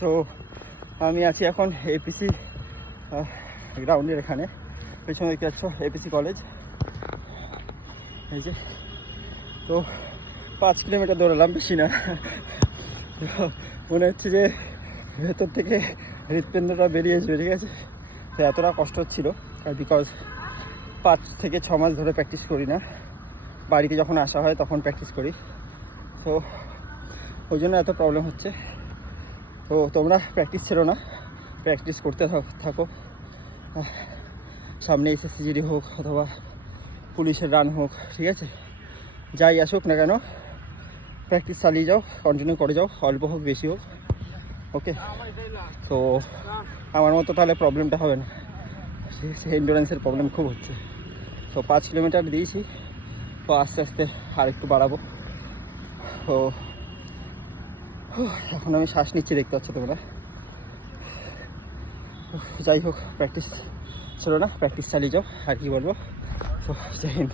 So আমি আছি এখন এপিসি গ্রাউন্ডের এখানে, পেছনে দেখতে পাচ্ছ এপিসি কলেজ। এই যে, তো 5 কিলোমিটার দৌড়ালাম, বেশি না। মনে হচ্ছে যে ভেতর থেকে হৃৎপিণ্ডটা বেরিয়ে আসবে, ঠিক আছে। তো এতটা কষ্ট হচ্ছিল বিকজ 5 থেকে 6 মাস ধরে প্র্যাকটিস করি না, বাড়িতে যখন আসা হয় তখন প্র্যাকটিস করি, তো ওই জন্য এত প্রবলেম হচ্ছে। তো তোমরা প্র্যাকটিস ছিল না, প্র্যাকটিস করতে থাকো। সামনে এসএসসিজিডি হোক অথবা পুলিশের রান হোক, ঠিক আছে, যাই আসুক না কেন প্র্যাকটিস চালিয়ে যাও, কন্টিনিউ করে যাও, অল্প হোক বেশি হোক, ওকে। তো আমার মতো তাহলে প্রবলেমটা হবে না, এন্ডুরেন্সের প্রবলেম খুব হচ্ছে। তো 5 কিলোমিটার দিয়েছি, তো আস্তে আস্তে আর একটু বাড়াবো। তো এখন আমি শ্বাস নিচ্ছি, দেখতে পাচ্ছ তোমরা। যাই হোক, প্র্যাকটিস ছিল না, প্র্যাকটিস চালিয়ে যাও, আর কি বলবো। তো জয় হিন্দ।